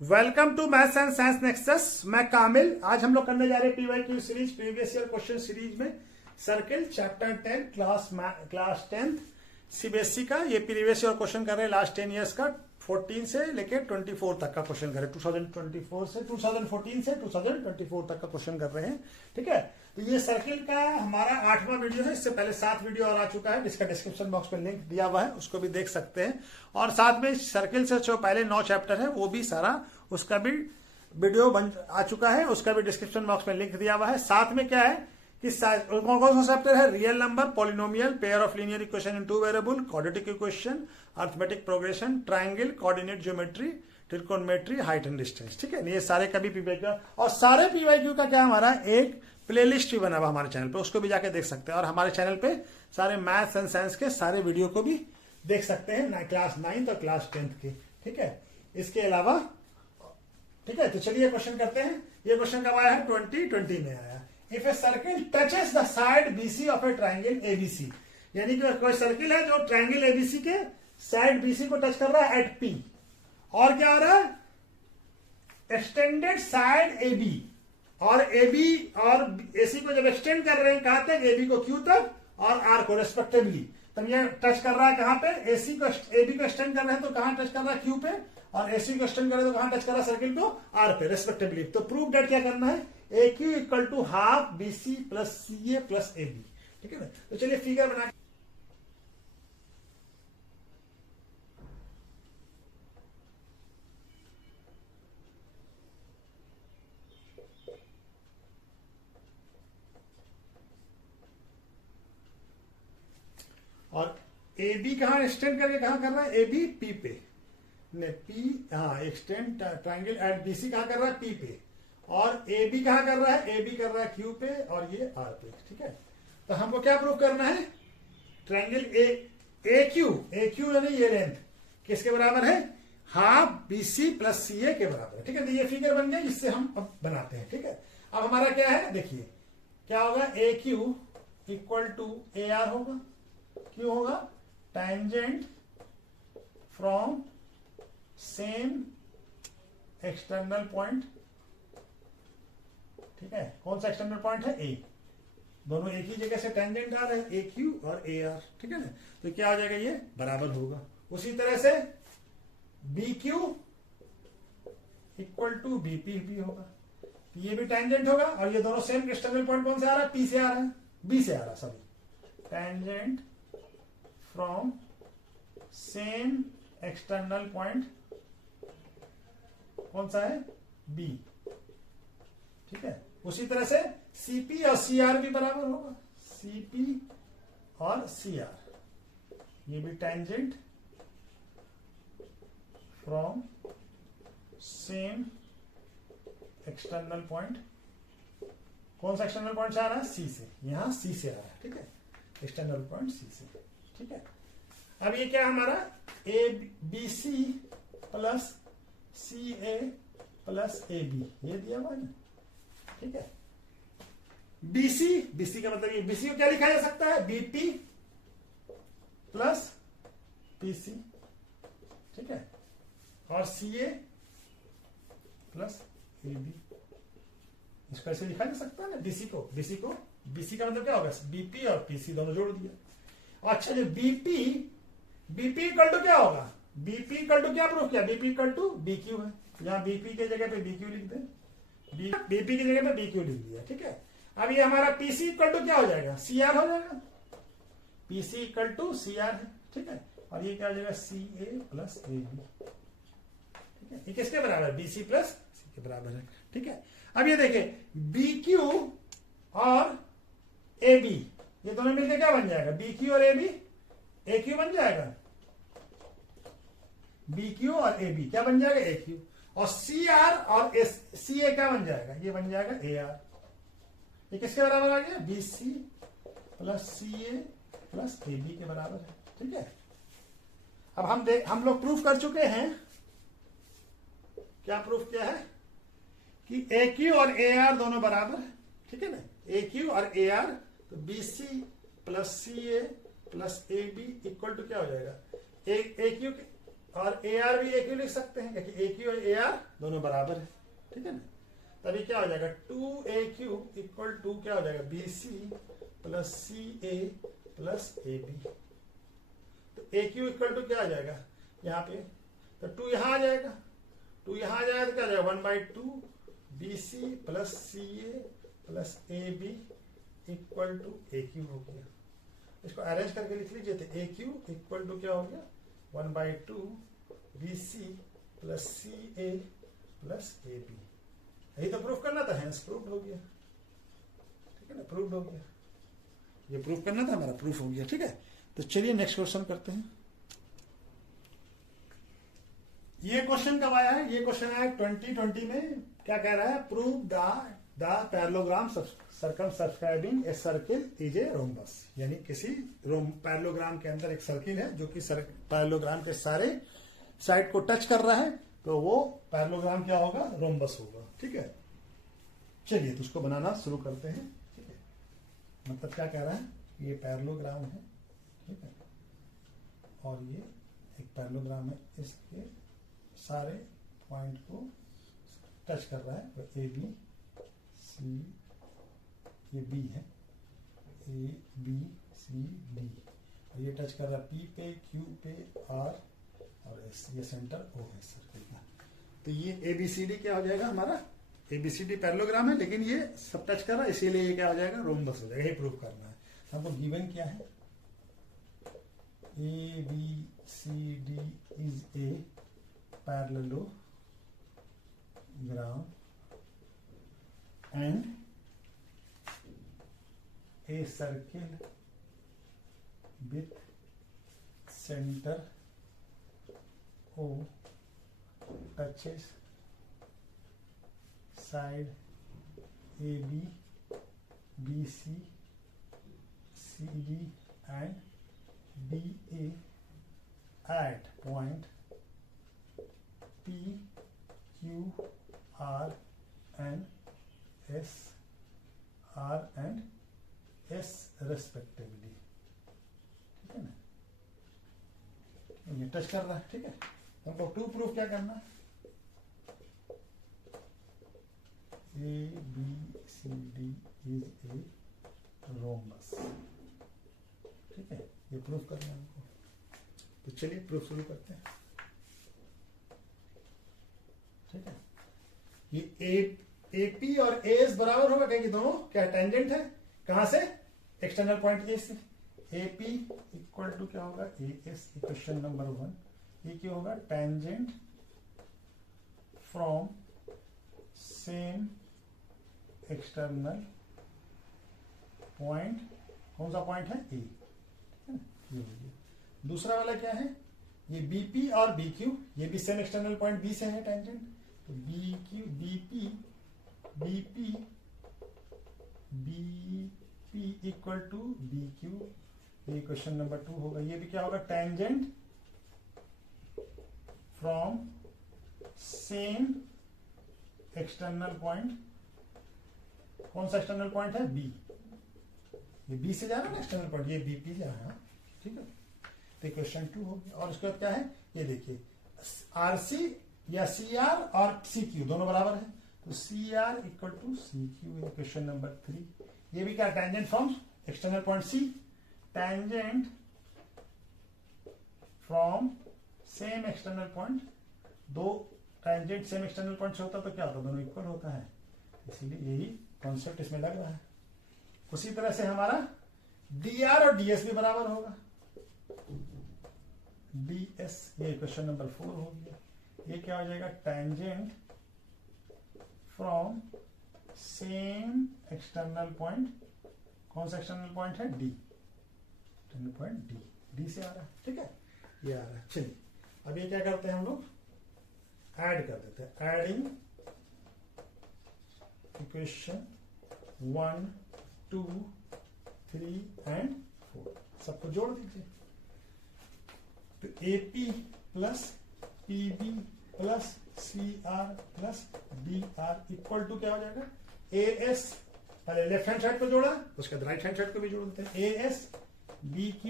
Welcome to maths and science nexus. मैं कामिल। आज हम लोग करने जा रहे हैं PYQ series, previous year question series में सर्किल चैप्टर 10 क्लास 10 सीबीएसई का। ये प्रीवियस ईयर क्वेश्चन कर रहे हैं लास्ट 10 इयर्स का, 14 से लेके 24 तक का क्वेश्चन कर रहे हैं। 2014 से 2024 तक का क्वेश्चन कर रहे हैं। ठीक है, तो ये सर्किल का हमारा 8वां वीडियो है। इससे पहले 7 वीडियो और आ चुका है, जिसका डिस्क्रिप्शन बॉक्स में लिंक दिया हुआ है, उसको भी देख सकते हैं। और साथ में सर्किल से जो पहले 9 चैप्टर है वो भी सारा, उसका भी वीडियो बन आ चुका है, उसका भी डिस्क्रिप्शन बॉक्स में लिंक दिया हुआ है। साथ में क्या है कि कौन कौन सा चैप्टर है? Real number, polynomial, pair of linear equation in 2 variable, quadratic equation, arithmetic progression, triangle, coordinate geometry, trigonometry, height and distance. ठीक है, ये सारे का भी पीवाईक्यू, और सारे पीवाईक्यू का क्या हमारा एक प्लेलिस्ट भी बना हुआ हमारे चैनल पे, उसको भी जाके देख सकते हैं। और हमारे चैनल पे सारे मैथ्स एंड साइंस के सारे वीडियो को भी देख सकते हैं, क्लास 9 और क्लास 10 के। ठीक है, इसके अलावा ठीक है, तो चलिए क्वेश्चन करते हैं। ये क्वेश्चन कब आया है? 2020 में आया। If a circle touches the side BC of A triangle ABC, यानी कि कोई सर्किल है जो ट्राइंगल एबीसी के साइड बीसी को टच कर रहा है एट पी, और क्या हो रहा है? एक्सटेंडेड साइड एबी, और एबी और एसी को जब एक्सटेंड कर रहे हैं कहां तक? एबी को क्यू तक और आर को रेस्पेक्टिवली। तब ये टच कर रहा है कहां पे? एसी को, एबी को एक्सटेंड कर रहे हैं तो कहां टच कर रहा है? क्यू पे, और एसी को एक्सटेंड कर रहे हैं तो कहां टच कर रहा है? सर्किल को आर पे रेस्पेक्टिवली। तो प्रूव डेट क्या करना है? A Q equal to half B C plus C A plus A B. ठीक है ना, तो चलिए फिगर बना। और ए बी कहां एक्सटेंड करके कहां कर रहा है? ए बी पी पे, ने पी, हाँ एक्सटेंड ट्राइंगल एट बीसी कहां कर रहा है? पी पे, और ए बी कहां कर रहा है? ए बी कर रहा है क्यू पे, और ये आर पे। ठीक है, तो हमको क्या प्रूव करना है? ट्राइंगल ए क्यू यानी ये लेंथ किसके बराबर है? Half B C plus C ए के बराबर है। ठीक है, तो ये फिगर बन गया, इससे हम अब बनाते हैं। ठीक है, अब हमारा क्या है देखिए, क्या होगा? A Q equal to A R होगा। क्यों होगा? Tangent from same external point. ठीक है, कौन सा एक्सटर्नल पॉइंट है? ए। दोनों एक ही जगह से टेंजेंट आ रहे हैं, ए क्यू और ए आर। ठीक है ना, तो क्या हो जाएगा? ये बराबर होगा। उसी तरह से B Q equal to B P भी होगा, ये भी टेंजेंट होगा, और ये दोनों सेम एक्सटर्नल पॉइंट कौन से आ रहा है? पी से आ रहा है, बी से आ रहा है, sorry. Tangent from same external point कौन सा है? बी। ठीक है, उसी तरह से सीपी और सीआर भी बराबर होगा, सीपी और सीआर, ये भी tangent from same external point. कौन सा एक्सटर्नल पॉइंट से आ रहा है? सी से, यहां सी से आ रहा है। ठीक है, एक्सटर्नल पॉइंट सी से। ठीक है, अब ये क्या हमारा? A B C plus C A plus A B, ये दिया हुआ है ना। ठीक है, बीसी, बीसी का मतलब ये, बीसी को क्या लिखा जा सकता है? BP plus PC. ठीक है, और सीए प्लस एबी, इसको ऐसे लिखा जा सकता है ना। बीसी को, बीसी का मतलब क्या होगा? बीपी और पीसी दोनों जोड़ दिया। अच्छा, जो बीपी इक्वल टू क्या होगा? बीपी इक्वल टू क्या प्रूफ किया? BP equal to B Q है, यहां बीपी के जगह पे बी क्यू लिख दे, बीपी की जगह पे बी क्यू लिख दिया। ठीक है, अब ये हमारा पीसी इक्वल टू क्या हो जाएगा? सी आर हो जाएगा, PC equal to C R है। ठीक है, और ये क्या हो जाएगा? C A plus A B. ठीक है, ये किसके बराबर है? बीसी प्लस सी के बराबर है। ठीक है, अब ये देखिए, बी क्यू और ए बी, ये दोनों मिलकर क्या बन जाएगा? बी क्यू और ए बी, ए क्यू बन जाएगा। बी क्यू और ए बी क्या बन जाएगा? ए क्यू। और सी आर और सी ए क्या बन जाएगा? ये बन जाएगा ए आर। ये किसके बराबर आ गया? B C plus C A plus A B के बराबर है। ठीक है, अब हम लोग प्रूफ कर चुके हैं। क्या प्रूफ किया है? कि ए क्यू और ए आर दोनों बराबर है। ठीक है ना, ए क्यू और ए आर, तो B C plus C A plus A B equal to क्या हो जाएगा? ए क्यू और ए आर भी एक ही लिख सकते हैं क्योंकि ए क्यू और ए आर दोनों बराबर है, ठीक है ना। तभी क्या हो जाएगा 2AQ इक्वल टू क्या हो जाएगा BC plus CA plus AB। तो AQ इक्वल टू क्या आ जाएगा यहाँ पे, तो 2 यहाँ आ जाएगा, 2 यहाँ आ जाएगा तो क्या आ जाएगा 1/2 BC plus CA plus AB equal to AQ हो गया। इसको अरेंज करके लिख लीजिए, तो AQ इक्वल टू क्या हो गया 1/2 BC plus CA plus AB। यही तो प्रूफ करना था, हैंस प्रूफ हो गया, ठीक है ना, प्रूफ हो गया। ये प्रूफ करना था हमारा, प्रूफ हो गया, ठीक है। तो चलिए नेक्स्ट क्वेश्चन करते हैं। ये क्वेश्चन कब आया है, ये क्वेश्चन आया 2020 में। क्या कह रहा है, prove the parallelogram circum subscribing A circle is a rhombus, यानी किसी पैरेललोग्राम के अंदर एक सर्किल है जो कि पैरेललोग्राम के सारे साइड को टच कर रहा है, तो वो पैरेललोग्राम क्या होगा, रोम्बस होगा, ठीक है। चलिए तो उसको बनाना शुरू करते हैं, ठीक है। मतलब क्या कह रहा है, ये पैरेललोग्राम है, ठीक है, और ये एक पैरेललोग्राम है, इसके सारे पॉइंट को टच कर रहा है, तो ए बी सी, ये बी है, ए बी सी डी, और ये टच कर रहा है पी पे, क्यू पे, आर और एस, ये सेंटर ओ है सर्किल का। तो ये ABCD क्या हो जाएगा हमारा, ABCD पैरेललोग्राम है, लेकिन ये सब टच कर रहा है, इसीलिए ये क्या हो जाएगा, रोम्बस हो जाएगा। ये प्रूव करना है हमको। गिवन क्या है, ABCD is a parallelogram and A circle with centre O touches side AB, BC, CD and DA at point P, Q, R and S respectively, ठीक है ना। ये टच कर रहा है, ठीक है। हमको टू प्रूफ क्या करना, ABCD इज ए रोम्बस, ठीक है, ये प्रूफ करना है हमको। तो चलिए प्रूफ शुरू करते हैं, ठीक है। ये AP और AS बराबर होगा, कहेंगे दोनों क्या टेंजेंट है, कहां से, एक्सटर्नल पॉइंट A से। AP इक्वल टू क्या होगा AS, इक्वेशन नंबर 1। ये क्या होगा, tangent from same external point, कौन सा पॉइंट है, ए, ये हो गया। दूसरा वाला क्या है, ये BP और BQ, ये भी सेम एक्सटर्नल पॉइंट B से है टेंजेंट, तो BQ BP equal to BQ, ये क्वेश्चन नंबर 2 होगा। ये भी क्या होगा, tangent from same external point, कौन सा एक्सटर्नल पॉइंट है, B, ये B से जा रहा है ना एक्सटर्नल पॉइंट, ये BP जा रहा है, ठीक है। तो क्वेश्चन 2 हो गया। और उसके बाद क्या है, ये देखिए RC या CR और CQ दोनों बराबर है, तो CR equal to CQ, question number 3। ये भी क्या, tangent from external point C, tangent from same external point, दो टेंजेंट सेम एक्सटर्नल पॉइंट से होता तो क्या होता, दोनों इक्वल होता है, इसीलिए यही कॉन्सेप्ट इसमें लग रहा है। उसी तरह से हमारा DR और DS भी बराबर होगा, DS, ये क्वेश्चन नंबर 4 हो गया। ये क्या हो जाएगा, tangent from same external point, कौन सा एक्सटर्नल पॉइंट है, D, एक्सटर्नल पॉइंट D से आ रहा है, ठीक है, ये आ रहा है। चलिए अब ये क्या करते हैं हम लोग, ऐड कर देते हैं, एडिंग इक्वेशन 1, 2, 3 एंड 4, सबको जोड़ दीजिए। तो AP plus PB plus CR plus DR equal to क्या हो जाएगा, AS, पहले लेफ्ट हैंड साइड को जोड़ा, उसके बाद राइट हैंड साइड को भी जोड़ देते हैं, AS BQ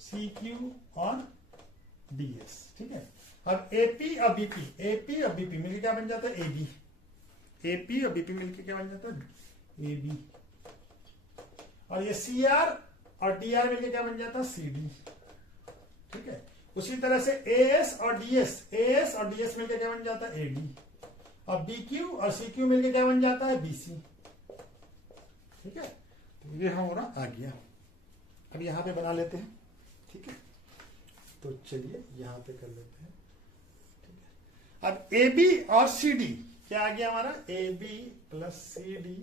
CQ और ds, ठीक है। अब AP और BP, AP और BP मिलकर क्या बन जाता है AB, AP और BP मिलकर क्या बन जाता है AB, और ये CR और DR मिलकर क्या बन जाता है CD, ठीक है। उसी तरह से AS और DS, AS और DS मिलकर क्या बन जाता है AD, और BQ और CQ मिलकर क्या बन जाता है BC, ठीक है। तो ये हमारा आ गया। अब यहां पे बना लेते हैं, ठीक है। तो चलिए यहां पे कर लेते हैं, ठीक है। अब AB और CD क्या आ गया हमारा, AB plus CD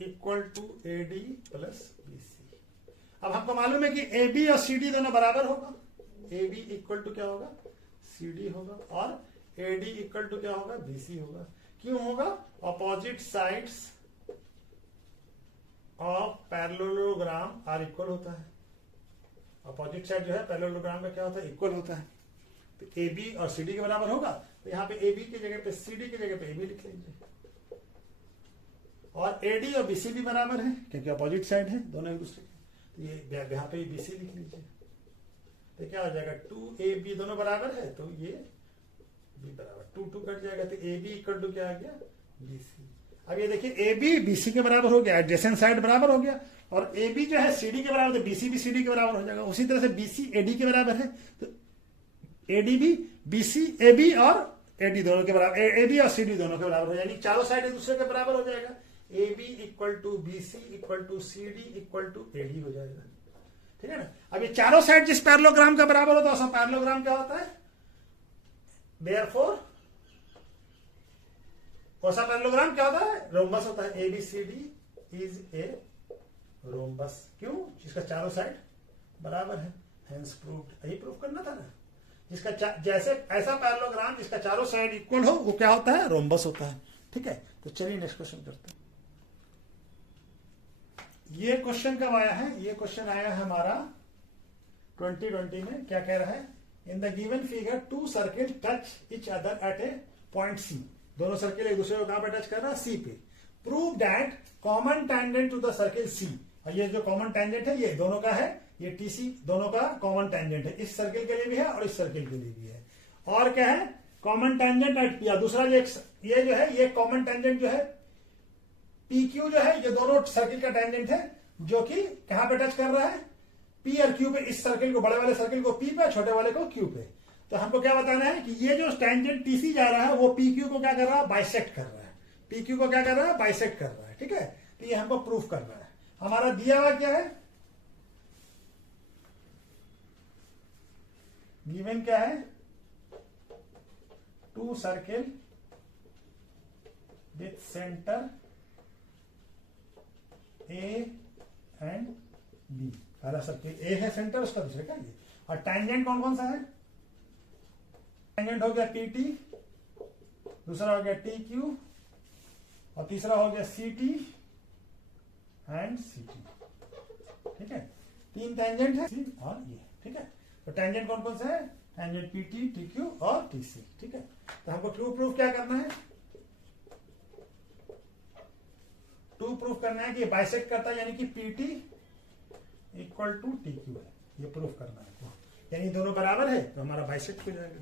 equal to AD plus BC। अब हमको मालूम है कि AB और CD दोनों बराबर होगा, AB इक्वल टू क्या होगा CD होगा, और AD इक्वल टू क्या होगा BC होगा। क्यों होगा, opposite sides of parallelogram are equal होता है। अपोजिट साइड जो है पैरेललोग्राम का क्या होता है, इक्वल होता है। तो AB और CD के बराबर होगा, तो यहाँ पे AB की जगह पे CD की जगह पे AB लिख लीजिए, और AD और BC भी बराबर है क्योंकि अपोजिट साइड है दोनों एक दूसरे के। तो ये यहाँ पे BC लिख लीजिए, तो क्या हो जाएगा 2AB, दोनों बराबर है तो ये B बराबर 2 कट जाएगा, तो AB इक्वल टू क्या आ गया BC। अब ये देखिए AB BC के बराबर हो गया, एडजेसेंट साइड बराबर हो गया, और AB जो है CD के बराबर, तो BC भी CD के बराबर हो जाएगा। उसी तरह से BC AD के बराबर है, तो AD भी BC AB और AD दोनों के बराबर, AB और CD दोनों के बराबर हो, यानी चारों साइड एक दूसरे के बराबर हो जाएगा। AB equal to BC equal to CD equal to AD हो जाएगा, ठीक है ना। अब ये चारों साइड जिस पैरेललोग्राम का बराबर होता है उसका पैरेललोग्राम क्या होता है, देयरफॉर कौन-सा पैरेललोग्राम क्या होता है, रोम्बस होता है। ABCD इज ए रोम्बस, क्यों, जिसका चारों साइड बराबर है, हेंस प्रूव्ड। यही प्रूव करना था ना, जिसका जैसे ऐसा पैरेललोग्राम जिसका चारों साइड इक्वल हो वो क्या होता है, रोम्बस होता है, ठीक है। तो चलिए नेक्स्ट क्वेश्चन करते हैं। ये क्वेश्चन कब आया है, ये क्वेश्चन आया है हमारा 2020 में। क्या कह रहा है, in the given figure 2 circle touch each other at A point C। दोनों सर्किल एक दूसरे को कहां पे टच कर रहा है, C पे। Prove that common tangent to the circle C, और ये जो कॉमन टेंजेंट है ये दोनों का है, ये TC दोनों का कॉमन टेंजेंट है, इस सर्किल के लिए भी है और इस सर्किल के लिए भी है। और क्या है, कॉमन टेंजेंट एट P, दूसरा ये जो है ये कॉमन टेंजेंट जो है PQ जो है, ये दोनों सर्किल का टेंजेंट है, जो कि कहां पे टच कर रहा है, P और Q पे। इस सर्किल को, बड़े वाले सर्किल को P पे, छोटे वाले को Q पे। तो हमको क्या बताना है कि ये जो टेंजेंट TC जा रहा है वो PQ को क्या कर रहा है, बाइसेक्ट कर रहा है, PQ को क्या कर रहा है, बाइसेक्ट कर रहा है, ठीक है। तो ये हमको प्रूफ करना है। हमारा दिया हुआ क्या है, गिवन क्या है, 2 circle with centre A and B। पहला सर्किल A है सेंटर, उसका दूसरे का ये। और टेंजेंट कौन कौन सा है, टेंजेंट हो गया PT, दूसरा हो गया TQ, और तीसरा हो गया CT एंड CT, ठीक है। 3 टेंजेंट है और ये, ठीक है। तो टेंजेंट कौन कौन सा है, टेंजेंट PT, TQ और TC, ठीक है। तो हमको ट्रू प्रूफ क्या करना है, ट्रू प्रूफ करना है कि ये बाइसेक्ट करता है, यानी कि PT इक्वल टू TQ है, ये प्रूफ करना है। यानी दोनों बराबर है तो हमारा बाइसेक्ट हो जाएगा।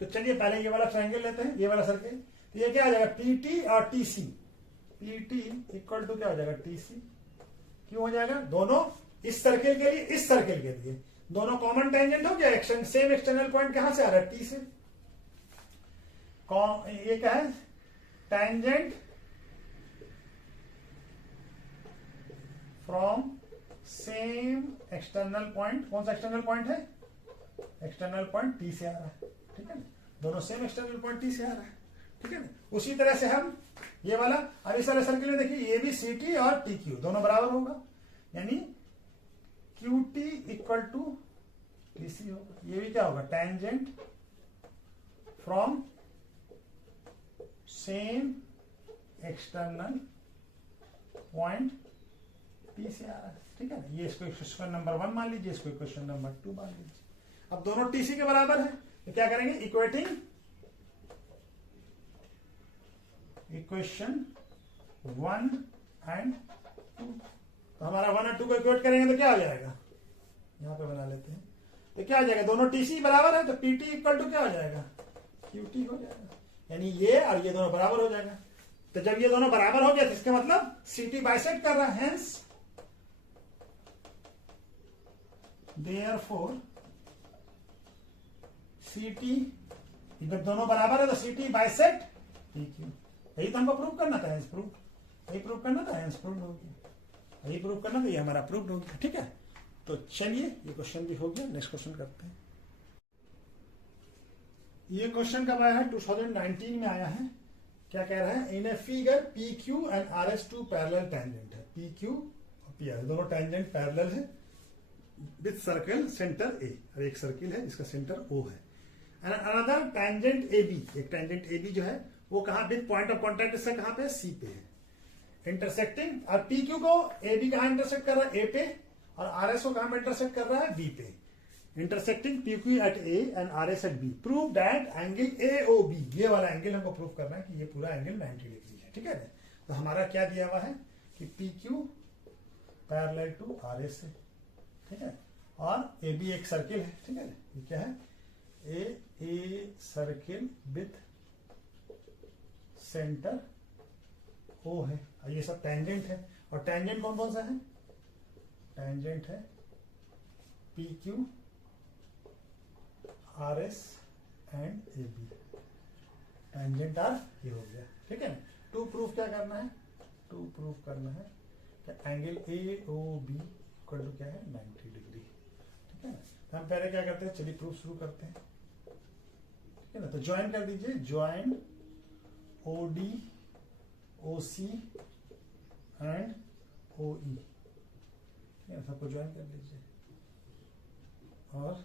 तो चलिए पहले ये वाला ट्रायंगल लेते हैं, ये वाला सर्किल। तो ये क्या आ जाएगा, PT और TC, PT इक्वल टू क्या हो जाएगा TC। क्यों हो जाएगा, दोनों इस सर्किल के लिए, इस सर्किल के लिए दोनों कॉमन टेंजेंट हो गया, सेम एक्सटर्नल पॉइंट कहां से आ रहा है, T से। ये क्या है, tangent from same external point. कौन सा एक्सटर्नल पॉइंट है, एक्सटर्नल पॉइंट T से आ रहा है, ठीक है ना। दोनों सेम एक्सटर्नल पॉइंट T से आ रहा है, ठीक है ना। उसी तरह से हम ये वाला, अब इस वाले सर्किल में देखिए AB CT और TQ दोनों बराबर होगा, यानी QT इक्वल टू TC होगा। ये भी क्या होगा, tangent from same external point T से आ रहा है, ठीक है ना। ये इसको क्वेश्चन नंबर 1 मान लीजिए, इसको क्वेश्चन नंबर 2 मान लीजिए। अब दोनों TC के बराबर है तो क्या करेंगे, इक्वेटिंग इक्वेशन 1 एंड 2। तो हमारा 1 और 2 को इक्वेट करेंगे तो क्या हो जाएगा, यहां पे बना लेते हैं। तो क्या हो जाएगा, दोनों टीसी बराबर है तो पीटी इक्वल टू क्या हो जाएगा, क्यूटी हो जाएगा, यानी ये और ये दोनों बराबर हो जाएगा। तो जब ये दोनों बराबर हो गया तो इसका मतलब सीटी बाइसेक्ट कर रहा है, हेंस देयरफॉर सीटी, जब दोनों बराबर है तो सीटी बाइसेक्ट पीक्यू। यही तो हमको प्रूव करना था, हेंस प्रूव, यही प्रूव करना था, हेंस प्रूव हो गया, यही प्रूव करना था, ये हमारा प्रूव हो गया। ठीक है, तो चलिए ये क्वेश्चन भी हो गया, नेक्स्ट क्वेश्चन करते हैं। ये क्वेश्चन कब आया है, 2019 में आया है। क्या कह रहा है, in a figure P Q and R S two parallel tangent है, पी क्यू और पी आर दोनों टेंजेंट पैरेलल है विद सर्कल सेंटर ए, और एक सर्किल है जिसका सेंटर ओ है। And another tangent A B, एक टेंजेंट ए बी जो है वो कहां, विद पॉइंट ऑफ कॉन्टैक्ट इससे कहां पे, सी पे है, इंटरसेक्टिंग, और पी क्यू को ए बी कहां इंटरसेक्ट कर रहा है, ए पे, और आर एस को कहां पे इंटरसेक्ट कर रहा है, बी पे, intersecting P Q at A and R S at B. Prove that angle A O B, ये वाला एंगल हमको प्रूव करना है कि ये पूरा एंगल 90 डिग्री है। ठीक है, तो हमारा क्या दिया हुआ है कि P Q parallel to R S है, ठीक है, और ए बी एक सर्किल है। ठीक है, ये क्या है, a circle with centre O है, और ये सब टेंजेंट है, और टेंजेंट कौन कौन सा है, टेंजेंट है P Q, R S and A B, tangent are ये हो गया। ठीक है, टू प्रूफ क्या करना है, टू प्रूफ करना है कि angle A O B equal to क्या है, 90 डिग्री। ठीक है, तो हम पहले क्या करते हैं, चलिए प्रूफ शुरू करते हैं। ठीक है ना, तो ज्वाइन कर दीजिए, join O D O C and O E, सबको ज्वाइन कर लीजिए, और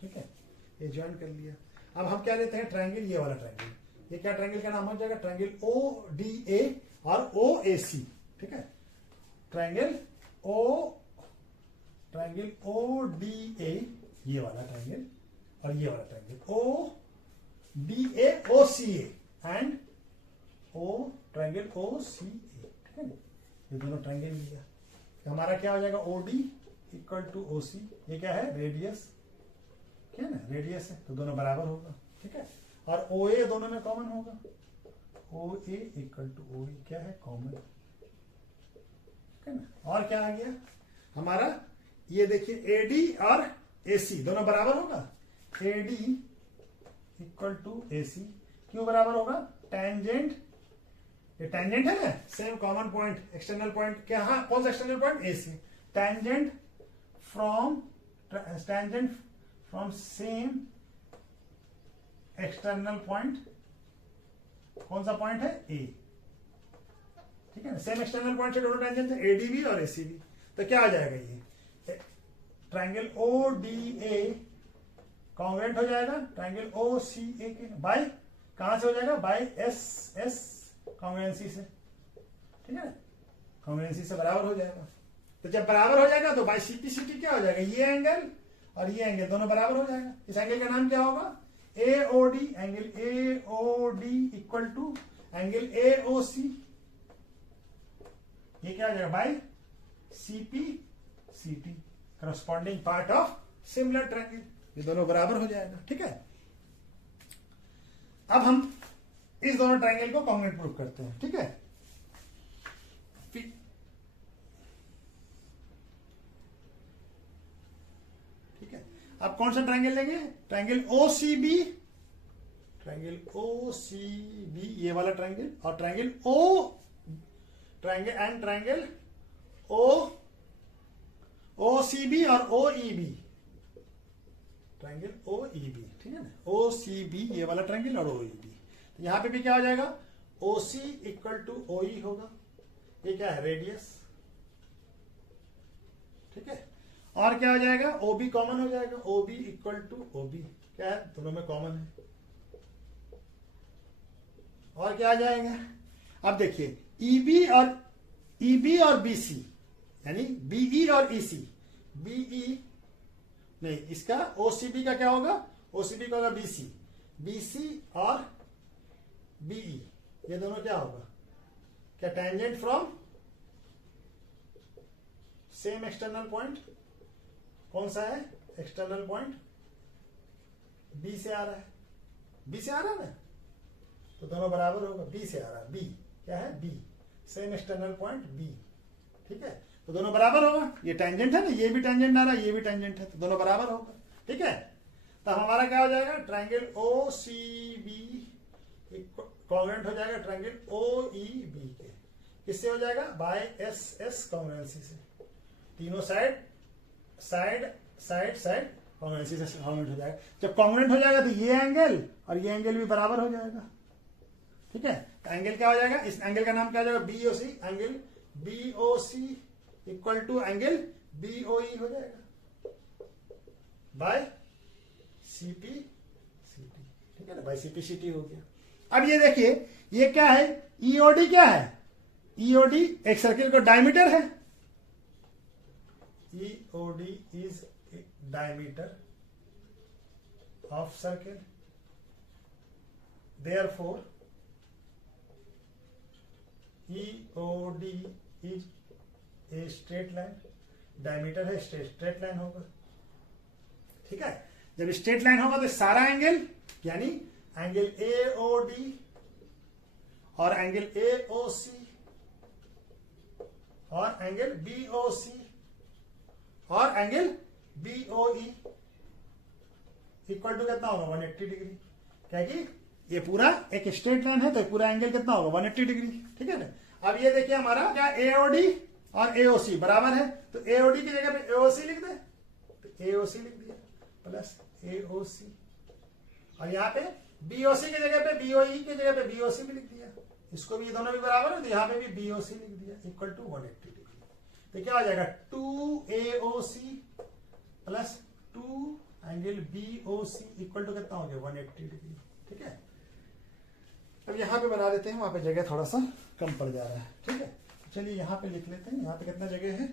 ठीक है ये ज्वाइन कर लिया। अब हम क्या लेते हैं, ट्रायंगल, ये वाला ट्रायंगल, ये क्या ट्रायंगल का नाम हो जाएगा, ट्रायंगल ओ डी ए और ओ ए सी। ठीक है, ट्रायंगल ओ डी ए, ये वाला ट्रायंगल, और ये वाला triangle O D A O C A and O triangle O C A. ठीक है, ये दोनों ट्रायंगल लिया, तो हमारा क्या हो जाएगा, O D equal to O C, ये क्या है, रेडियस, क्या है ना, रेडियस है, तो दोनों बराबर होगा। ठीक है, और ओ ए दोनों में कॉमन होगा, ओ ए इक्वल टू ओ ई क्या है, कॉमन। ठीक है ना, और क्या आ गया हमारा, ये देखिए ए डी और ए सी दोनों बराबर होगा, A D equal to A C, क्यों बराबर होगा, टेंजेंट, ये टेंजेंट है ना, same common point, external point, क्या, हाँ कौन सा external point, A C, tangent from same external point, कौन सा पॉइंट है, ए। ठीक है ना, सेम एक्सटर्नल पॉइंट से दोनों टेंजेंट है, ए डी बी और ए सी बी, तो क्या आ जाएगा, ये triangle O D A congruent हो जाएगा ट्रायंगल ओ सी ए के, बाय कहां से हो जाएगा, बाय एस एस कॉन्ग्रुएंसी से। ठीक है, कॉन्ग्रुएंसी से बराबर हो जाएगा, तो जब बराबर हो जाएगा तो बाय सीपी सीटी क्या हो जाएगा, ये एंगल और ये एंगल दोनों बराबर हो जाएगा। इस एंगल का नाम क्या होगा, A O D, angle A O D equal to angle A O C, ये क्या हो जाएगा, by CPCT, corresponding part of similar triangle, ये दोनों बराबर हो जाएगा। ठीक है, अब हम इस दोनों ट्रायंगल को कॉन्ग्रुएंट प्रूव करते हैं। ठीक है, ठीक है, अब कौन सा ट्रायंगल लेंगे, triangle O C B, triangle O C B ये वाला ट्रायंगल, और triangle O triangle O C B और O E B, triangle O E B. ठीक है ना, ओ सी बी ये वाला ट्रायंगल और ओ ई बी, तो यहां पे भी क्या हो जाएगा, ओ सी इक्वल टू ओ ई होगा, ये क्या है, रेडियस। ठीक है, और क्या हो जाएगा, ओ बी कॉमन हो जाएगा, O B equal to O B, क्या है, दोनों में कॉमन है, और क्या आ जाएगा, अब देखिए ईबी और बीसी, यानी बीई और ईसी, बीई नहीं, इसका ओसीबी का क्या होगा, ओसीबी का होगा बीसी, बीसी और बीई, ये दोनों क्या होगा, क्या tangent from same external point कौन सा है, एक्सटर्नल पॉइंट बी से आ रहा है, बी से आ रहा है ना, तो दोनों बराबर होगा, बी से आ रहा है, बी क्या है, बी, सेम एक्सटर्नल पॉइंट बी, ठीक है, तो दोनों बराबर होगा, ये टेंजेंट है ना, ये भी टेंजेंट आ रहा है, ये भी टेंजेंट है, तो दोनों बराबर होगा, ठीक है। तो हमारा क्या हो जाएगा, triangle O C B congruent हो जाएगा ट्रायंगल ओ ई बी के, किससे हो जाएगा, बाय एस एस कॉन्ग्रुएंसी से, तीनों side side side side congruency से कॉन्ग्रुएंट हो जाएगा। जब कॉन्ग्रुएंट हो जाएगा तो ये एंगल और ये एंगल भी बराबर हो जाएगा, ठीक है। तो एंगल क्या हो जाएगा, इस एंगल का नाम क्या हो जाएगा, B O C, angle B O C equal to angle B O E हो जाएगा बाय सीपी सीटी, ठीक है ना, बाय सीपी सीटी हो गया। अब ये देखिए ये क्या है, ईओडी क्या है, ईओडी एक सर्किल को डायमीटर है, EOD is diameter of circle, therefore EOD is a straight line, diameter है स्ट्रेट लाइन होगा, ठीक है। जब स्ट्रेट लाइन होगा तो सारा एंगल यानी एंगल एओडी और एंगल एओसी और एंगल बीओसी और एंगल बीओई इक्वल टू कितना होगा, 180 डिग्री, क्या कि ये पूरा एक स्ट्रेट लाइन है तो पूरा एंगल कितना होगा, 180 डिग्री, ठीक है ना। अब ये देखिए हमारा क्या एओडी और एओसी बराबर है, तो एओडी की जगह पे एओसी लिख दे, तो एओसी लिख दिया प्लस एओसी, और यहाँ पे बीओसी की जगह पे बीओई की जगह पे बीओसी भी लिख दिया, इसको भी, ये दोनों भी बराबर है तो यहाँ पे भी बीओसी लिख दिया इक्वल टू 180 डिग्री। तो क्या हो जाएगा 2AOC plus 2 angle BOC equal to कितना हो गया 180 डिग्री, ठीक है। अब यहाँ पे बना देते हैं, वहां पे जगह थोड़ा सा कम पड़ जा रहा है, ठीक है। चलिए यहाँ पे लिख लेते हैं, यहाँ पे कितना जगह है,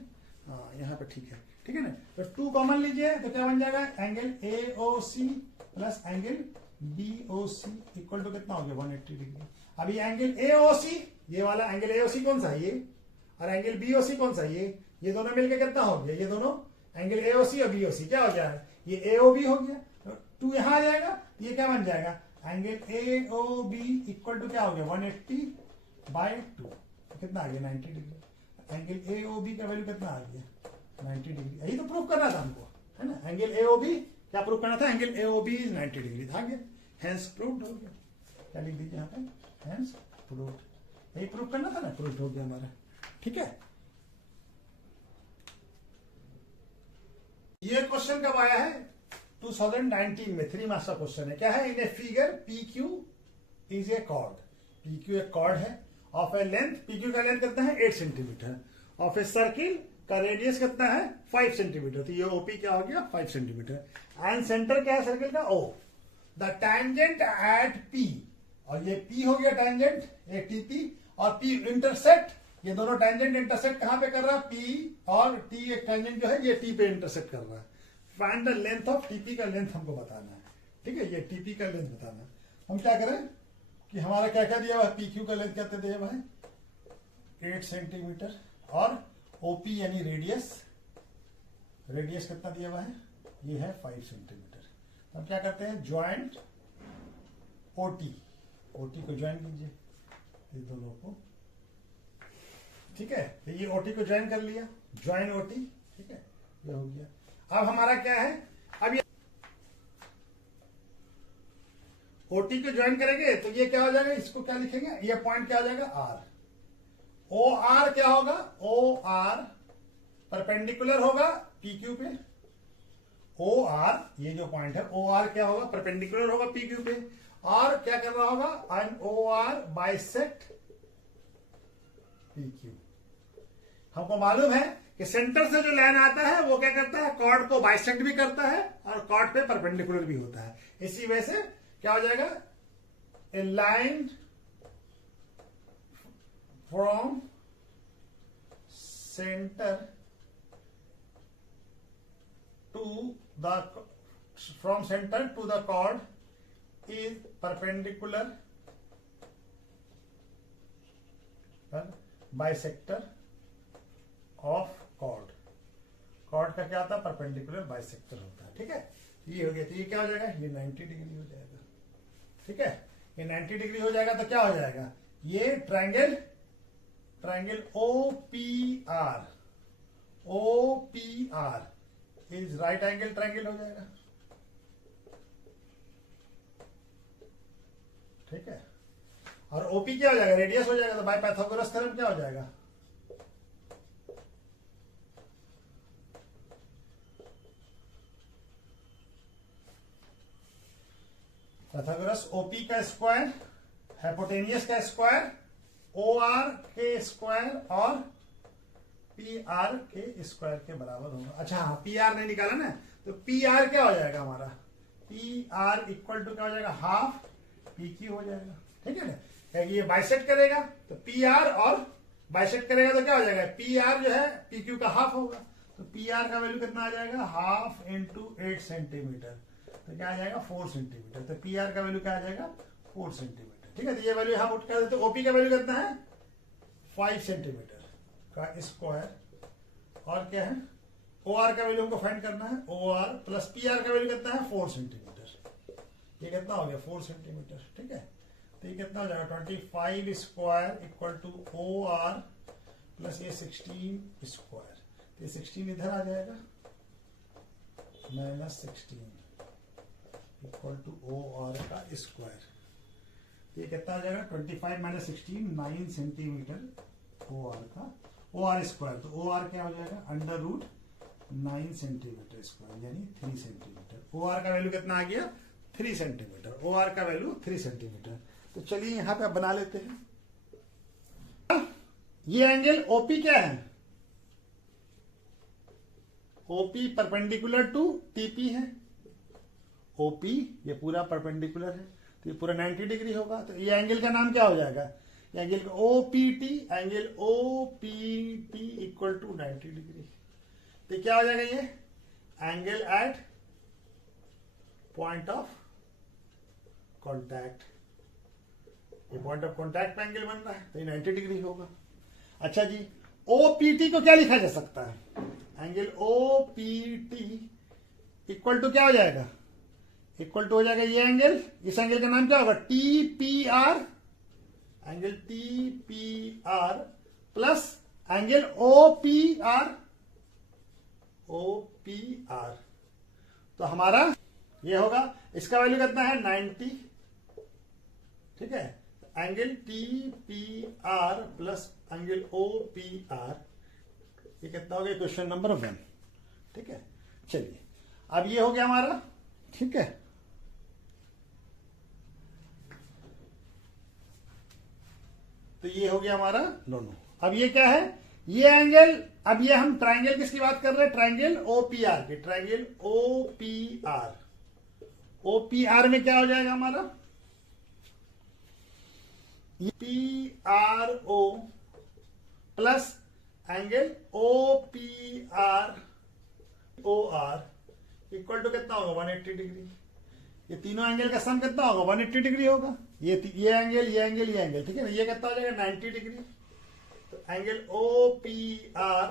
हाँ यहाँ पे ठीक है, ठीक है ना। तो 2 कॉमन लीजिए तो क्या बन जाएगा, angle AOC plus angle BOC equal to कितना हो गया 180 डिग्री। अब ये एंगल AOC, ये वाला एंगल AOC कौन सा है ये, और एंगल BOC कौन सा है ये दोनों मिलकर कितना हो गया, ये दोनों एंगल AOC और BOC क्या हो गया, ये AOB हो गया, तो 2 यहां आ जाएगा, ये क्या बन जाएगा, एंगल AOB इक्वल टू क्या हो गया 180/2, कितना आ गया 90 डिग्री। एंगल AOB का वैल्यू कितना आ गया 90 डिग्री, यही तो प्रूफ करना था हमको, है ना। एंगल AOB क्या प्रूफ करना था, एंगल AOB इज 90 डिग्री, आ गया, हेंस प्रूव्ड हो गया। क्या लिख दीजिए यहाँ पे, हेंस प्रूव्ड, यही प्रूफ करना था ना, प्रूफ हो गया हमारा, ठीक है। ये क्वेश्चन कब आया है, 2019 में 3 मार्क्स का क्वेश्चन है। क्या है, in a figure PQ is a chord, PQ एक कॉर्ड है ऑफ ए लेंथ, PQ का लेंथ कितना है 8 सेंटीमीटर, ऑफ ए सर्किल का रेडियस कितना है 5 सेंटीमीटर, तो ये OP क्या हो गया 5 सेंटीमीटर, एंड सेंटर क्या है सर्किल का O, the tangent at P, और ये P हो गया टैंजेंट, ये TP, और P इंटरसेक्ट, ये दोनों टैंजेंट इंटरसेक्ट कहां पे कर रहा है, P और T, एक टैंजेंट जो है ये T पे इंटरसेक्ट कर रहा है। Find the length of TP का लेंथ हमको बताना है, ठीक है, ये TP का लेंथ बताना है। हम क्या करें कि हमारा क्या क्या दिया हुआ है, PQ का लेंथ कहते दिया हुआ है 8 सेंटीमीटर, और OP यानी रेडियस, रेडियस कितना दिया हुआ है, ये है 5 सेंटीमीटर। तो हम क्या करते हैं, ज्वाइंट OT को ज्वाइन कीजिए ये दोनों को, ठीक है। तो ये OT को ज्वाइन कर लिया, ज्वाइन OT, ठीक है, ये हो गया। अब हमारा क्या है, अब ये OT को ज्वाइन करेंगे तो ये क्या हो जाएगा, इसको क्या लिखेंगे, ये पॉइंट क्या हो जाएगा R, OR क्या होगा, OR परपेंडिकुलर होगा PQ पे, OR ये जो पॉइंट है OR क्या होगा, परपेंडिकुलर होगा PQ पे, और क्या कर रहा होगा, एंड OR बाइसेक्ट PQ। हमको मालूम है कि सेंटर से जो लाइन आता है वो क्या करता है, कॉर्ड को बाइसेक्ट भी करता है और कॉर्ड पे परपेंडिकुलर भी होता है। इसी वजह से क्या हो जाएगा, ए line from centre to the cord is perpendicular bisector of chord, cord का क्या होता है, परपेंडिकुलर बाइसेक्टर होता है। ठीक है, ये हो गया, तो ये क्या हो जाएगा, ये 90 डिग्री हो जाएगा। ठीक है, ये 90 डिग्री हो जाएगा तो क्या हो जाएगा, ये triangle OPR is right angle triangle हो जाएगा। ठीक है, और OP क्या हो जाएगा, रेडियस हो जाएगा, तो बाय पाइथागोरस थ्योरम क्या हो जाएगा, पाइथागोरस OP का स्क्वायर, हाइपोटेनियस का स्क्वायर, OR के स्क्वायर और PR के स्क्वायर के बराबर होगा। अच्छा हाँ, PR नहीं निकाला ना, तो PR क्या हो जाएगा हमारा, PR इक्वल टू क्या हो जाएगा, हाफ PQ हो जाएगा। ठीक है ना, क्योंकि ये बाइसेक्ट करेगा तो PR और बाइसेक्ट करेगा तो क्या हो जाएगा, PR जो है PQ का हाफ होगा, तो PR का वैल्यू कितना आ जाएगा, हाफ इंटू 8 सेंटीमीटर, तो क्या आ जाएगा 4 सेंटीमीटर। तो PR का वैल्यू क्या आ जाएगा, 4 सेंटीमीटर। ठीक है, तो ये वैल्यू यहां पुट कर देते, OP का वैल्यू कितना है, 5 सेंटीमीटर का स्क्वायर, और क्या है, OR का वैल्यू हमको फाइंड करना है, OR प्लस PR का वैल्यू कितना है, 4 सेंटीमीटर। ये कितना हो गया, 4 सेंटीमीटर। ठीक है, तो ये कितना हो जाएगा, 25 square equal to OR plus ये 16 स्क्वायर, तो ये 16 इधर आ जाएगा, -16 इक्वल टू OR का स्क्वायर, ये कितना आ जाएगा, 25 - 16 9 सेंटीमीटर OR का OR स्क्वायर, तो OR क्या हो जाएगा, अंडर रूट 9 सेंटीमीटर स्क्वायर यानी 3 सेंटीमीटर। OR का वैल्यू कितना आ गया, 3 सेंटीमीटर, OR का वैल्यू 3 सेंटीमीटर। तो चलिए यहां पे बना लेते हैं। ये एंगल OP क्या है, OP परपेंडिकुलर टू TP है, OP ये पूरा परपेंडिकुलर है, तो ये पूरा 90 डिग्री होगा, तो ये एंगल का नाम क्या हो जाएगा, ये angle angle OPT equal to 90 degree. तो क्या हो जाएगा, ये angle at point of contact, ये पॉइंट ऑफ कॉन्टैक्ट पे एंगल बन रहा है, तो ये 90 डिग्री होगा। अच्छा जी, OPT को क्या लिखा जा सकता है, एंगल OPT इक्वल टू क्या हो जाएगा, इक्वल टू हो जाएगा ये एंगल, इस एंगल का नाम क्या होगा, TPR, angle TPR plus angle OPR, तो हमारा ये होगा, इसका वैल्यू कितना है 90। ठीक है, angle TPR plus angle OPR, ये कितना हो गया, क्वेश्चन नंबर 1। ठीक है, चलिए अब ये हो गया हमारा। ठीक है, तो ये हो गया हमारा दोनों। अब ये क्या है, ये एंगल, अब ये हम ट्रायंगल किसकी बात कर रहे हैं, ट्रायंगल OPR के, ट्रायंगल OPR में क्या हो जाएगा हमारा, PRO plus angle OPR equal to कितना होगा, 180 डिग्री। ये तीनों एंगल का सम कितना होगा, 180 डिग्री होगा। ये एंगल, ये एंगल, ये एंगल, ठीक है ना, ये कितना हो जाएगा 90 डिग्री। तो angle OPR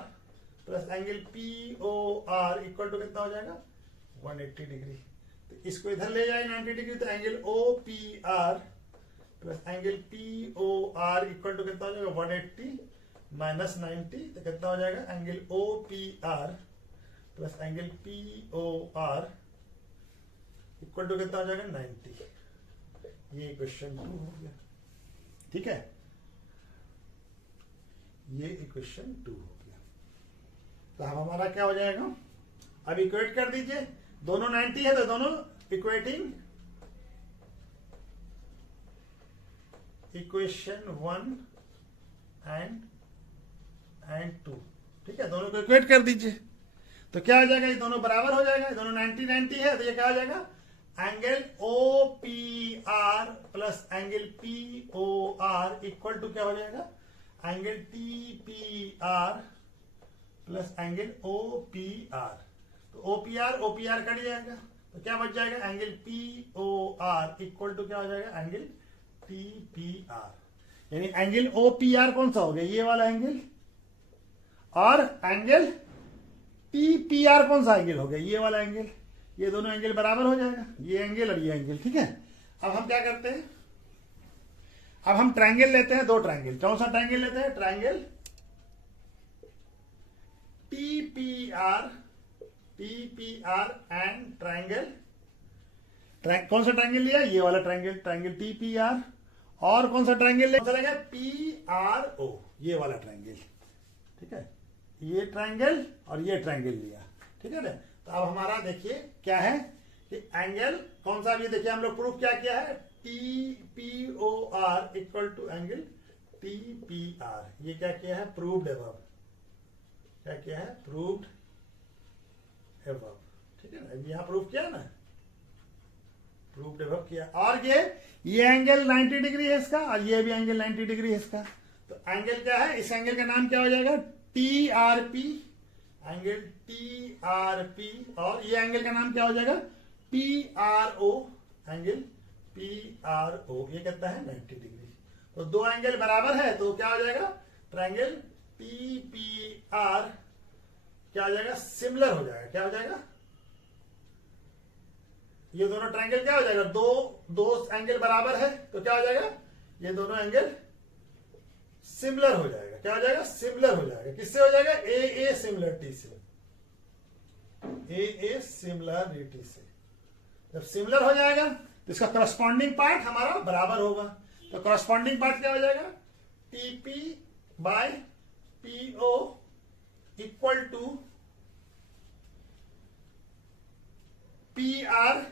plus angle POR equal to कितना हो जाएगा 180 डिग्री। तो इसको इधर ले जाए 90 डिग्री, तो angle OPR plus angle POR equal to कितना हो जाएगा 180 माइनस 90, तो कितना हो जाएगा angle OPR plus angle POR equal to कितना हो जाएगा 90। ये इक्वेशन 2 हो गया। ठीक है, ये इक्वेशन 2 हो गया। तो अब हमारा क्या हो जाएगा, अब इक्वेट कर दीजिए, दोनों 90 है तो दोनों इक्वेटिंग, इक्वेशन 1 एंड 2। ठीक है, दोनों को इक्वेट कर दीजिए तो क्या हो जाएगा, ये दोनों बराबर हो जाएगा, दोनों 90 है, तो ये क्या हो जाएगा angle OPR plus angle POR equal to क्या हो जाएगा angle TPR plus angle OPR। तो OPR कट जाएगा, तो क्या बच जाएगा एंगल POR इक्वल टू क्या हो जाएगा एंगल TPR। यानी एंगल OPR कौन सा हो गया, ये वाला एंगल, और एंगल टी पी आर कौन सा एंगल हो गया, ये वाला एंगल, ये दोनों एंगल बराबर हो जाएगा, ये एंगल और ये एंगल, ठीक है। अब हम क्या करते हैं, अब हम ट्रायंगल लेते हैं, दो ट्रायंगल, कौन सा ट्रायंगल लेते हैं, triangle T P are and triangle, कौन सा ट्रायंगल लिया, ये वाला triangle, triangle T P are, और कौन सा ट्रायंगल लेगा, पी आर ओ, ये वाला ट्रायंगल, ठीक है, ये ट्रायंगल और ये ट्रायंगल लिया, ठीक है ना। तो अब हमारा देखिए क्या है कि एंगल कौन सा, भी देखिए हम लोग प्रूफ क्या किया है, T P O R equal to angle T P R, ये क्या किया है, प्रूव्ड एबव, क्या किया है, प्रूव्ड एबव, ठीक है ना, यहां प्रूफ किया ना, प्रूव्ड एबव किया। और ये एंगल 90 डिग्री है इसका, और ये भी एंगल 90 डिग्री है इसका। तो एंगल क्या है, इस एंगल का नाम क्या हो जाएगा, T R P, angle T R P, और ये एंगल का नाम क्या हो जाएगा, P R O, angle P R O, ये कहता है 90 डिग्री। तो दो एंगल बराबर है तो क्या हो जाएगा, ट्रायंगल टी पी आर क्या हो जाएगा, सिमिलर हो जाएगा, क्या हो जाएगा, ये दोनों ट्रायंगल क्या हो जाएगा, दो एंगल बराबर है तो क्या हो जाएगा, ये दोनों एंगल सिमिलर हो जाएगा, क्या हो जाएगा, सिमिलर हो जाएगा, किससे हो जाएगा, ए सिमिलरिटी से, ए सिमिलरिटी से। जब सिमिलर हो जाएगा तो इसका करस्पॉन्डिंग पार्ट हमारा बराबर होगा, तो करस्पॉन्डिंग पार्ट क्या हो जाएगा, TP by PO equal to P R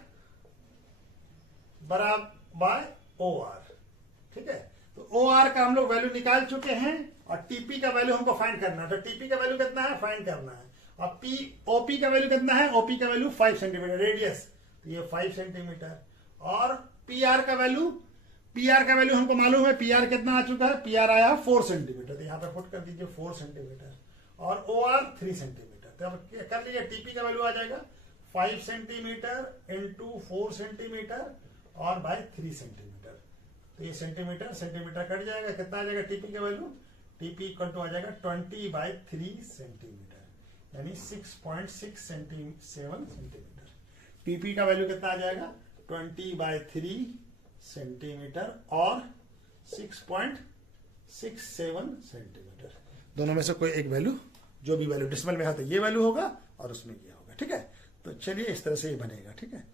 बराबर बाय ओ आर, ठीक है। तो ओ आर का हम लोग वैल्यू निकाल चुके हैं, और टीपी का वैल्यू हमको फाइंड करना है, तो टीपी का वैल्यू कितना है, फाइंड करना है, और पी ओपी का वैल्यू कितना है, ओपी का वैल्यू 5 सेंटीमीटर रेडियस, तो ये 5 सेंटीमीटर, और पीआर का वैल्यू हमको मालूम है, पीआर कितना आ चुका है, पीआर आया 4 सेंटीमीटर, तो यहां पर पुट कर दीजिए 4 सेंटीमीटर, और ओ आर 3 सेंटीमीटर, तो अब कर लीजिए, टीपी का वैल्यू आ जाएगा 5 सेंटीमीटर इंटू 4 सेंटीमीटर और बाय 3 सेंटीमीटर, तो ये सेंटीमीटर कट जाएगा, कितना आ जाएगा टीपी का वैल्यू, टीपी इक्वल टू आ जाएगा 20/3 सेंटीमीटर, यानी 6.6 सेंटीमीटर। टीपी का वैल्यू कितना आ जाएगा, 20/3 सेंटीमीटर और 6.67 सेंटीमीटर, दोनों में से कोई एक वैल्यू, जो भी वैल्यू डेसिमल में है तो ये वैल्यू होगा और उसमें ये होगा, ठीक है। तो चलिए इस तरह से ये बनेगा, ठीक है।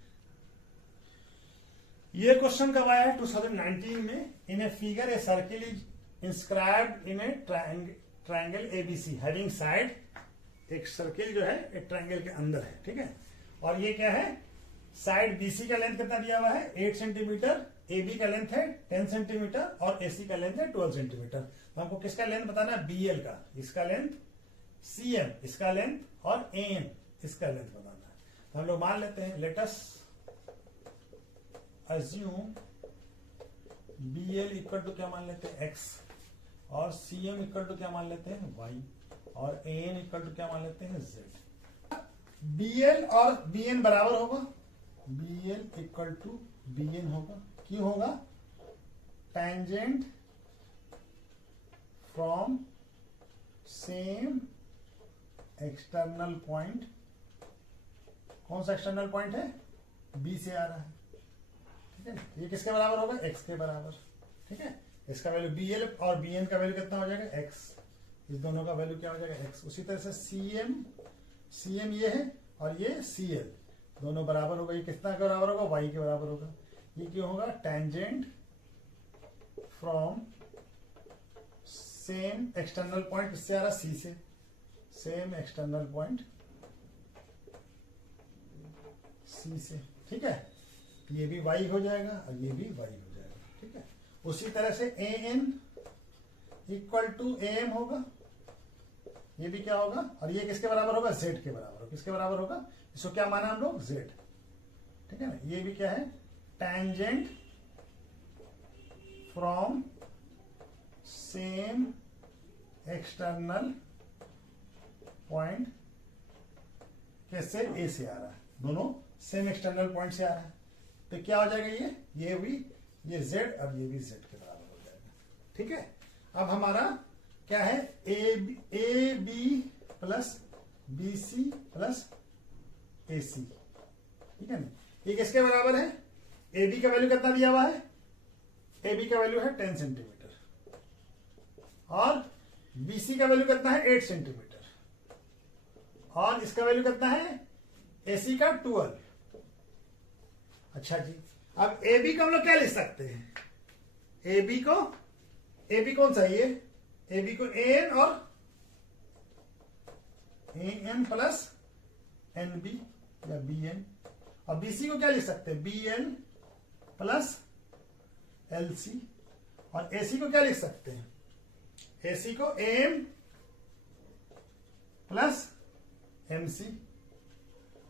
ये क्वेश्चन कब आया है, 2019 में, in a figure a circle is inscribed in a triangle ABC having side, एक सर्किल जो है एक ट्रायंगल के अंदर है, ठीक है, और ये क्या है, साइड बीसी का लेंथ कितना दिया हुआ है, 8 सेंटीमीटर, एबी का लेंथ है 10 सेंटीमीटर और एसी का लेंथ है 12 सेंटीमीटर। तो हमको किसका लेंथ बताना है, बीएल का, इसका लेंथ, सीएम इसका लेंथ, और एएन इसका लेंथ बताना है। तो हम लोग मान लेते हैं, let us assume BL equal to क्या मान लेते हैं, एक्स, और सीएम इक्वल टू क्या मान लेते हैं, वाई, और एएन इक्वल टू क्या मान लेते हैं, जेड। बीएल और बीएन बराबर होगा, बीएल इक्वल टू बीएन होगा, क्यों होगा, tangent from same external point, कौन सा एक्सटर्नल पॉइंट है, बी से आ रहा है, ठीक है। ये किसके बराबर होगा, एक्स के बराबर, ठीक है। इसका वैल्यू बीएल और बीएन का वैल्यू कितना हो जाएगा, एक्स, इस दोनों का वैल्यू क्या हो जाएगा, एक्स। उसी तरह से सीएम ये है और ये सीएल, दोनों बराबर होगा, ये कितना के बराबर होगा, वाई के बराबर होगा। ये क्यों होगा, tangent from same external point, किससे आ रहा, सी से, सेम एक्सटर्नल पॉइंट सी से, ठीक है। ये भी वाई हो जाएगा और ये भी वाई हो जाएगा, ठीक है। उसी तरह से A N equal to A M होगा, ये भी क्या होगा, और ये किसके बराबर होगा, जेड के बराबर होगा, किसके बराबर होगा, इसको क्या माना हम लोग, जेड, ठीक है ना। ये भी क्या है, tangent from same external point, कैसे, ए से आ रहा है, दोनों सेम एक्सटर्नल पॉइंट से आ रहा है, तो क्या हो जाएगा, ये भी, ये जेड और ये भी जेड के बराबर हो जाएगा, ठीक है। अब हमारा क्या है, A B plus BC plus AC, ठीक है ना। ये किसके बराबर है? AB का वैल्यू कितना दिया हुआ है? AB का वैल्यू है 10 सेंटीमीटर और BC का वैल्यू कितना है? 8 सेंटीमीटर और इसका वैल्यू कितना है? AC का 12। अच्छा जी, अब AB को हम लोग क्या लिख सकते हैं? AB कौन सा है ये? AB को AN और AN प्लस NB या BN, और BC को क्या लिख सकते हैं? BN प्लस LC, और AC को क्या लिख सकते हैं? AC को AM प्लस MC,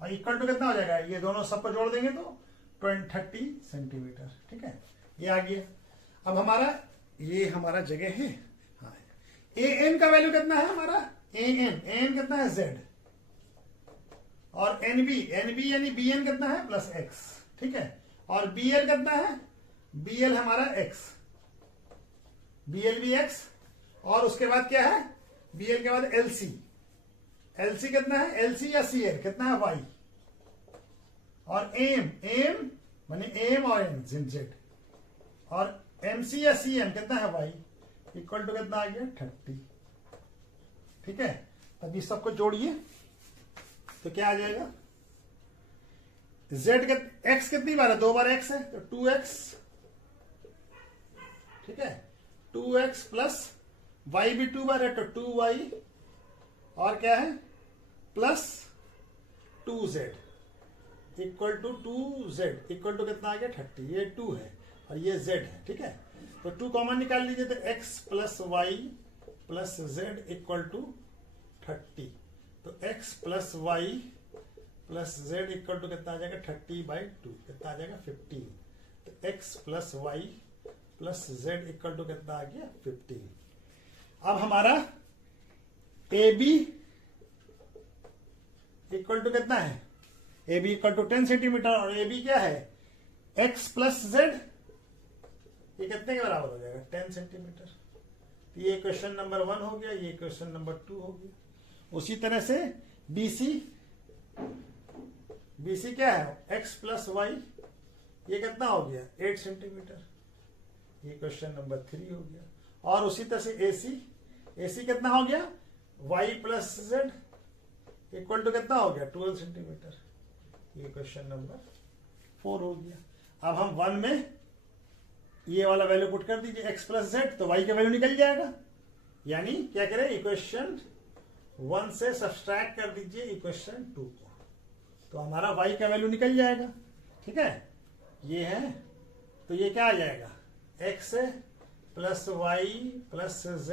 और इक्वल टू कितना हो जाएगा? ये दोनों सबको जोड़ देंगे तो 30 सेंटीमीटर, ठीक है। ये आ गया। अब ये हमारा जगह है। हाँ, AN का वैल्यू कितना है हमारा? AN कितना है? Z, और NB यानी BN कितना है? प्लस X, ठीक है। और BL कितना है? BL हमारा X, BL भी X, और उसके बाद क्या है? BL के बाद LC कितना है? LC या CL कितना है? Y, और AM माने AM और N Z, और MC या CM कितना है? Y, इक्वल टू कितना आ गया? 30, ठीक है। तब इस सबको जोड़िए तो क्या आ जाएगा? X कितनी बार है? 2 बार X है तो 2X, ठीक है। 2X प्लस Y भी 2 बार है तो 2Y, और क्या है? Plus 2Z equal to 2Z equal to कितना आ गया? 30। ये 2 है और ये Z है, ठीक है। तो 2 कॉमन निकाल लीजिए तो X plus Y plus Z equal to 30। तो X plus Y plus Z equal to कितना आ जाएगा? 30/2, कितना आ जाएगा? 15। तो X plus Y plus Z equal to कितना आ गया? 15। अब हमारा AB इक्वल टू कितना है? AB इक्वल टू 10 सेंटीमीटर, और AB क्या है? X प्लस Z, ये कितने के बराबर हो जाएगा? 10 सेंटीमीटर। तो ये क्वेश्चन नंबर 1 हो गया, ये क्वेश्चन नंबर 2 हो गया। उसी तरह से BC क्या है? X प्लस Y, ये कितना हो गया? 8 सेंटीमीटर, ये क्वेश्चन नंबर 3 हो गया। और उसी तरह से AC कितना हो गया? Y plus Z equal to कितना हो गया? 12 सेंटीमीटर, ये क्वेश्चन नंबर 4 हो गया। अब हम 1 में ये वाला वैल्यू पुट कर दीजिए X प्लस Z, तो Y का वैल्यू निकल जाएगा। यानी क्या करें? इक्वेशन 1 से सब्सट्रैक्ट कर दीजिए इक्वेशन 2 को, तो हमारा Y का वैल्यू निकल जाएगा, ठीक है। ये है, तो ये क्या आ जाएगा? X plus Y plus Z,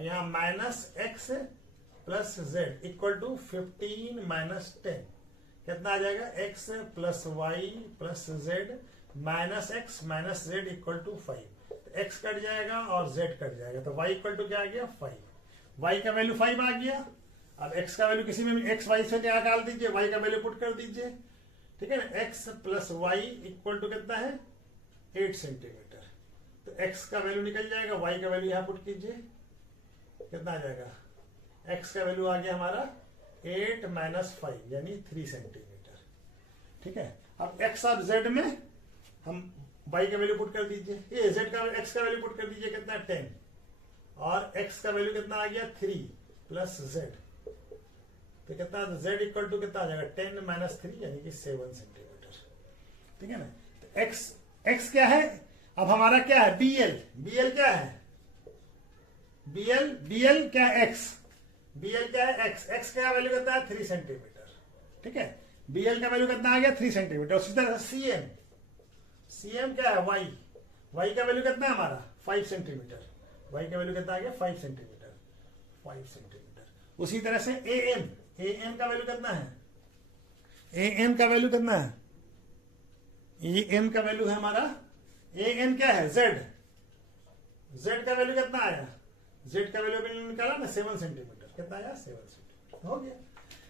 यहाँ minus X plus Z equal to 15 minus 10, कितना आ जाएगा? X plus Y plus Z minus X minus Z equal to 5। तो X कट जाएगा और Z कट जाएगा, तो Y इक्वल टू क्या आ गया? 5। Y का वैल्यू 5 आ गया। अब X का वैल्यू किसी में भी X Y से क्या डाल दीजिए, Y का वैल्यू पुट कर दीजिए, ठीक है ना। X plus Y equal to कितना है? 8 सेंटीमीटर। तो X का वैल्यू निकल जाएगा, Y का वैल्यू यहाँ पुट कीजिए, कितना आ जाएगा? X का वैल्यू आ गया हमारा 8 माइनस 5 यानी 3 सेंटीमीटर, ठीक है। अब X और Z में हम Y का वैल्यू पुट कर दीजिए, ये Z का X का वैल्यू पुट कर दीजिए, कितना? 10, और X का वैल्यू कितना आ गया? 3 प्लस Z, तो कितना? Z इक्वल टू कितना आ जाएगा? 10 माइनस 3 यानी कि 7 सेंटीमीटर, ठीक है ना। तो X क्या है? अब हमारा क्या है? BL क्या है? BL क्या है? BL क्या है? X का वैल्यू कितना है? 3 सेंटीमीटर, ठीक है। BL का वैल्यू कितना आ गया? 3 सेंटीमीटर। उसी तरह CM क्या है? Y का वैल्यू कितना है हमारा? 5 सेंटीमीटर। Y का वैल्यू कितना आ गया? 5 सेंटीमीटर। उसी तरह से AN का वैल्यू कितना है? AN का वैल्यू कितना है? AN का वैल्यू है हमारा, AN क्या है? Z का वैल्यू कितना आया? Z का वैल्यू भी निकाला ना, 7 सेंटीमीटर, कितना आया? 7 सेंटीमीटर हो गया।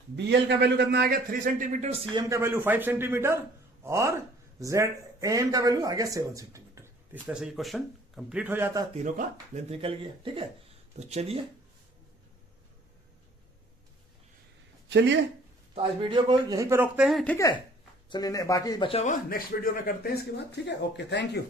BL का वैल्यू कितना आ गया? 3 सेंटीमीटर। CM का वैल्यू 5 सेंटीमीटर, और AN का वैल्यू आ गया 7 सेंटीमीटर। इस तरह से ये क्वेश्चन कंप्लीट हो जाता है, तीनों का लेंथ निकल गया, ठीक है। तो चलिए चलिए, तो आज वीडियो को यहीं पे रोकते हैं, ठीक है। चलिए बाकी बचा हुआ नेक्स्ट वीडियो में करते हैं इसके बाद, ठीक है। Okay, thank you.